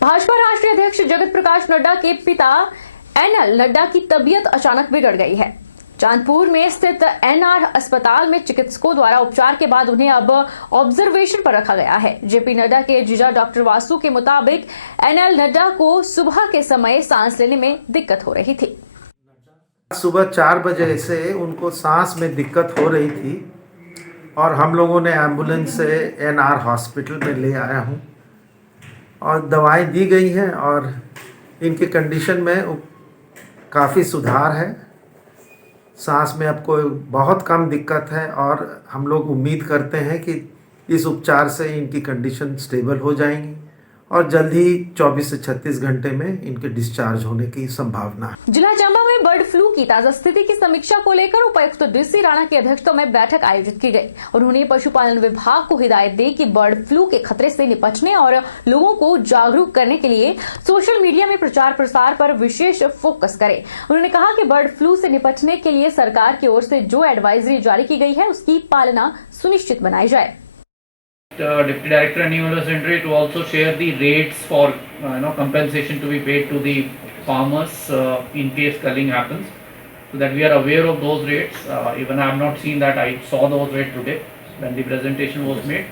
भाजपा राष्ट्रीय अध्यक्ष जगत प्रकाश नड्डा के पिता एनएल नड्डा की तबीयत अचानक बिगड़ गई है। चांदपुर में स्थित एनआर अस्पताल में चिकित्सकों द्वारा उपचार के बाद उन्हें अब ऑब्जर्वेशन पर रखा गया है। जेपी नड्डा के जीजा डॉक्टर वासु के मुताबिक एनएल नड्डा को सुबह के समय सांस लेने में दिक्कत हो रही थी। सुबह 4 बजे से उनको सांस में दिक्कत हो रही थी और हम लोगों ने एम्बुलेंस से एनआर हॉस्पिटल में ले आया हूँ और दवाई दी गई है और इनकी कंडीशन में काफ़ी सुधार है। सांस में अब कोई बहुत कम दिक्कत है और हम लोग उम्मीद करते हैं कि इस उपचार से इनकी कंडीशन स्टेबल हो जाएंगी और जल्द ही 24 से 36 घंटे में इनके डिस्चार्ज होने की संभावना है। जिला चंबा में बर्ड फ्लू की ताजा स्थिति की समीक्षा को लेकर उपायुक्त डीसी राणा की अध्यक्षता में बैठक आयोजित की गई। उन्होंने पशुपालन विभाग को हिदायत दी कि बर्ड फ्लू के खतरे से निपटने और लोगों को जागरूक करने के लिए सोशल मीडिया में प्रचार प्रसार पर विशेष फोकस करे। उन्होंने कहा कि बर्ड फ्लू से निपटने के लिए सरकार की ओर से जो एडवाइजरी जारी की गई है उसकी पालना सुनिश्चित बनाई जाए। Deputy Director and Animal Husbandry to also share the rates for compensation to be paid to the farmers in case culling happens, so that we are aware of those rates. Even I have not seen that. I saw those rates today when the presentation was made.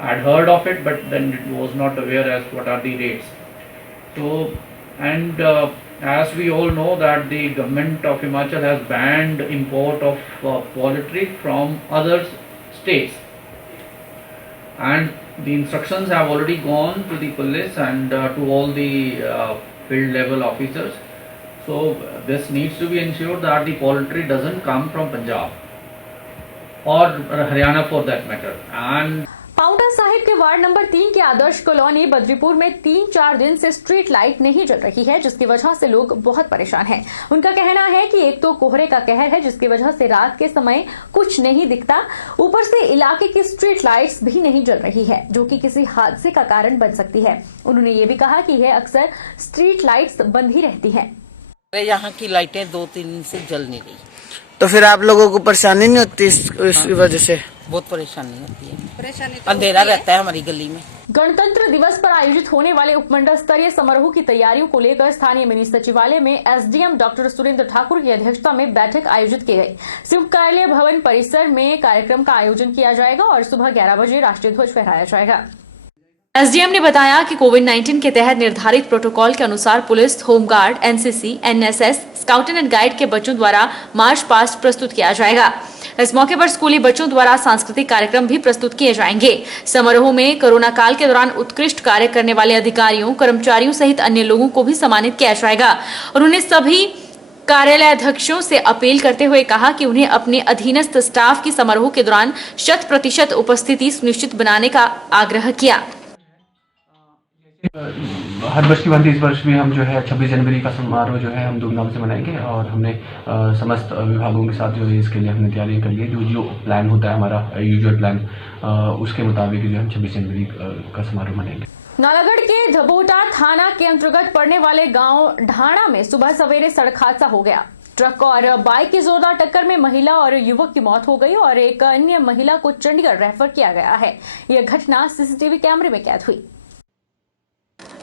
I had heard of it, but then it was not aware as what are the rates. So, and as we all know that the government of Himachal has banned import of poultry from other states. And the instructions have already gone to the police and to all the field level officers. So this needs to be ensured that the poultry doesn't come from Punjab or Haryana for that matter. And Paonta Sahib के ward number 3 के आदर्श colony Badripur में 3-4 दिन से street light नहीं जल रही है, जिसकी वजह से लोग बहुत परेशान हैं। उनका कहना है कि एक तो कोहरे का कहर है जिसकी वजह से रात के समय कुछ नहीं दिखता, ऊपर से इलाके की स्ट्रीट लाइट्स भी नहीं जल रही है, जो कि किसी हादसे का कारण बन सकती है। उन्होंने ये भी कहा कि यह अक्सर स्ट्रीट लाइट्स बंद ही रहती है। यहाँ की लाइटें 2-3 दिन से जल नहीं रही, तो फिर आप लोगों को परेशानी नहीं होती इसकी वजह से? बहुत परेशानी होती है, अंधेरा रहता है हमारी गली में। गणतंत्र दिवस पर आयोजित होने वाले उपमंडल स्तरीय समारोह की तैयारियों को लेकर स्थानीय मिनी सचिवालय में एसडीएम डॉक्टर सुरेंद्र ठाकुर की अध्यक्षता में बैठक आयोजित की गई। संयुक्त कार्यालय भवन परिसर में कार्यक्रम का आयोजन किया जाएगा और सुबह 11 बजे राष्ट्रीय ध्वज फहराया जाएगा। एसडीएम ने बताया कि कोविड-19 के तहत निर्धारित प्रोटोकॉल के अनुसार police, home guard, NCC, NSS, scout and guide के बच्चों द्वारा मार्च पास्ट प्रस्तुत किया जाएगा। इस मौके पर स्कूली बच्चों द्वारा सांस्कृतिक कार्यक्रम भी प्रस्तुत किए जाएंगे। समारोह में कोरोना काल के दौरान उत्कृष्ट कार्य करने वाले अधिकारियों, कर्मचारियों सहित अन्य लोगों को भी सम्मानित किया जाएगा। उन्होंने सभी कार्यालय अध्यक्षों से अपील करते हुए कहा कि उन्हें अपने अधीनस्थ स्टाफ की समारोह के दौरान 100% उपस्थिति सुनिश्चित बनाने का आग्रह किया। हर वर्ष की भांति इस वर्ष भी हम जो है 26 जनवरी का समारोह जो है हम धूमधाम से मनाएंगे और हमने समस्त विभागों के साथ जो है इसके लिए हमने तैयारियां कर ली है। जो प्लान होता है हमारा यूजुअल प्लान, उसके मुताबिक जो हम 26 जनवरी का समारोह मनाएंगे। नालागढ़ के धबोटा थाना के अंतर्गत पड़ने वाले गांव ढाणा में सुबह सवेरे सड़क हादसा हो गया। ट्रक और बाइक की जोरदार टक्कर में महिला और युवक की मौत हो गई और एक अन्य महिला को चंडीगढ़ रेफर किया गया है। यह घटना सीसीटीवी कैमरे में कैद हुई।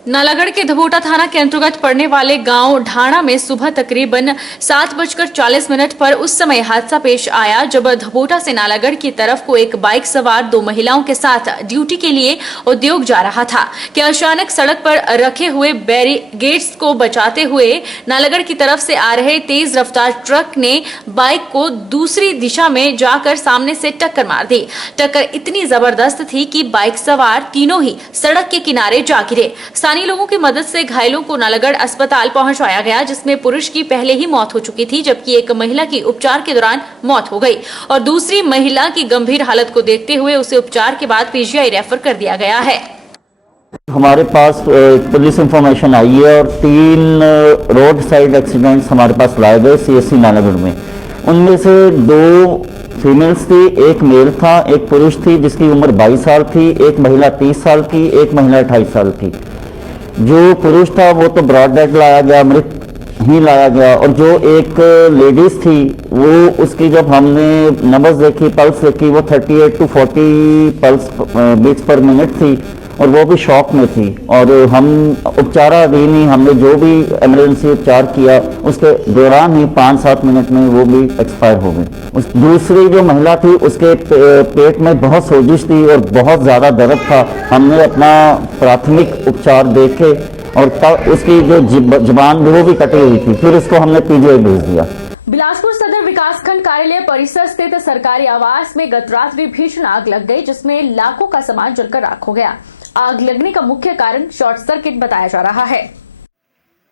नालागढ़ के धबोटा थाना के अंतर्गत पड़ने वाले गांव ढाणा में सुबह तकरीबन 7:40 पर उस समय हादसा पेश आया जब धबोटा से नालागढ़ की तरफ को एक बाइक सवार 2 महिलाओं के साथ ड्यूटी के लिए उद्योग जा रहा था कि अचानक सड़क पर रखे हुए बैरिकेड्स को बचाते हुए नालागढ़ की तरफ से आ रहे तेज रफ्तार ट्रक ने बाइक को दूसरी दिशा में जाकर सामने से टक्कर मार दी। टक्कर इतनी जबरदस्त थी कि बाइक सवार तीनों ही सड़क के किनारे जा गिरे। स्थानीय लोगों की मदद से घायलों को नालागढ़ अस्पताल पहुंचाया गया, जिसमें पुरुष की पहले ही मौत हो चुकी थी जबकि एक महिला की उपचार के दौरान मौत हो गई और दूसरी महिला की गंभीर हालत को देखते हुए उसे उपचार के बाद पीजीआई रेफर कर दिया गया है। हमारे पास पुलिस इंफॉर्मेशन आई है और 3 रोड साइड एक्सीडेंट्स हमारे पास लाए गए सीएससी नालागढ़ में। उनमें से 2 फीमेल्स थी, एक मेल था, एक पुरुष थी जिसकी उम्र 22 साल थी, एक महिला 30 साल की, एक महिला 28 साल थी। जो पुरुष था वो तो ब्रॉड डेड लाया गया, मृत ही लाया गया, और जो एक लेडीज थी वो उसकी जब हमने नंबर्स देखी, पल्स देखी, वो 38 to 40 pulse beats per minute थी और वो भी शॉक में थी। और हम उपचाराधीन ही हमने जो भी इमरजेंसी उपचार किया उसके दौरान ही 5-7 मिनट में वो भी एक्सपायर हो गई। दूसरी जो महिला थी उसके पेट में बहुत सोजिश थी और बहुत ज़्यादा दर्द था। हमने अपना प्राथमिक उपचार देखे और तब उसकी जो जुबान वो भी कटी हुई थी, फिर उसको हमने पीजीआई भेज दिया। बिलासपुर सदर विकासखंड कार्यालय परिसर स्थित सरकारी आवास में गत रात्रि भीषण आग लग गई, जिसमें लाखों का सामान जलकर राख हो गया। आग लगने का मुख्य कारण शॉर्ट सर्किट बताया जा रहा है।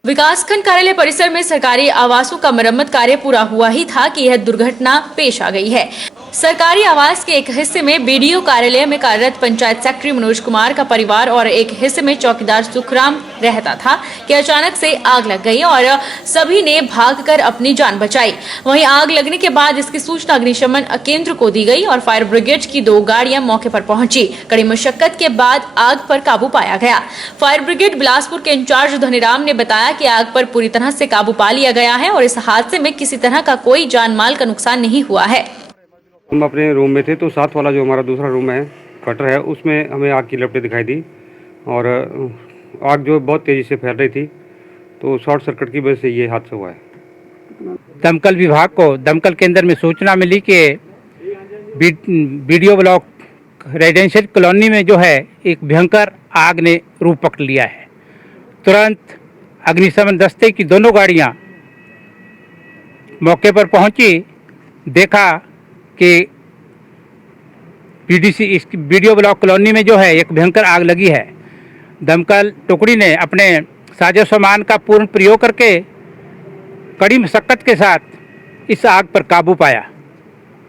विकासखंड कार्यालय परिसर में सरकारी आवासों का मरम्मत कार्य पूरा हुआ ही था कि यह दुर्घटना पेश आ गई है। सरकारी आवास के एक हिस्से में बीडीओ कार्यालय में कार्यरत पंचायत सेक्रेटरी मनोज कुमार का परिवार और एक हिस्से में चौकीदार सुखराम रहता था कि अचानक से आग लग गई और सभी ने भागकर अपनी जान बचाई। वहीं आग लगने के बाद इसकी सूचना अग्निशमन केंद्र को दी गई और फायर ब्रिगेड की 2 गाड़ियां मौके पर पहुंची। कड़ी मशक्कत के बाद आग पर काबू पाया गया। फायर ब्रिगेड बिलासपुर के इंचार्ज धनीराम ने बताया कि आग पर पूरी तरह से काबू पा लिया गया है और इस हादसे में किसी तरह का कोई जान माल का नुकसान नहीं हुआ है। हम अपने रूम में थे तो साथ वाला जो हमारा दूसरा रूम है, क्वार्टर है, उसमें हमें आग की लपटें दिखाई दी और आग जो बहुत तेज़ी से फैल रही थी, तो शॉर्ट सर्किट की वजह से ये हादसा हुआ है। दमकल विभाग को दमकल केंद्र में सूचना मिली कि बीडीओ ब्लॉक रेजिडेंशियल कॉलोनी में जो है एक भयंकर आग ने रूप पकड़ लिया है। तुरंत अग्निशमन दस्ते की दोनों गाड़ियां मौके पर पहुंची, देखा कि बीडीओ ब्लॉक कॉलोनी में जो है एक भयंकर आग लगी है। दमकल टुकड़ी ने अपने साजो सामान का पूर्ण प्रयोग करके कड़ी मशक्कत के साथ इस आग पर काबू पाया।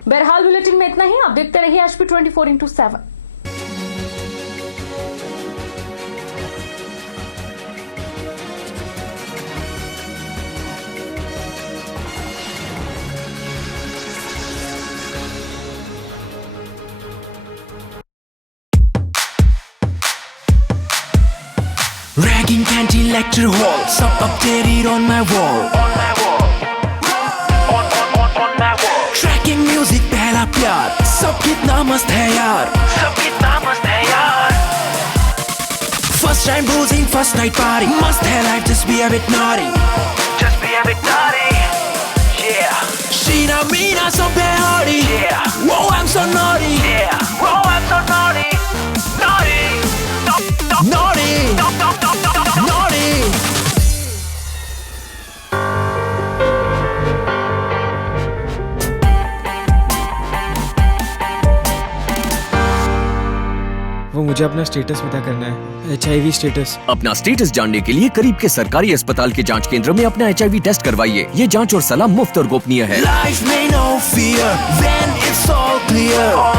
बहरहाल बुलेटिन में इतना ही। आप देखते रहिए HP 24x7। Ragging canteen lecture hall, सब updated on my wall. Tracking music पहला प्यार, सब कितना मस्त है यार. First time boozing, first night party, must है life, just be a bit naughty. Yeah. Sheena, Meena, so hardy. Yeah. Whoa, I'm so naughty. Yeah. Whoa, I'm so naughty. Naughty. Naughty. Naughty. वो मुझे अपना status पता करना है, HIV status. अपना status जानने के लिए करीब के सरकारी अस्पताल के जांच केंद्र में अपना HIV टेस्ट करवाइए। ये जांच और सलाह मुफ्त और गोपनीय है। Life में no fear when it's all clear.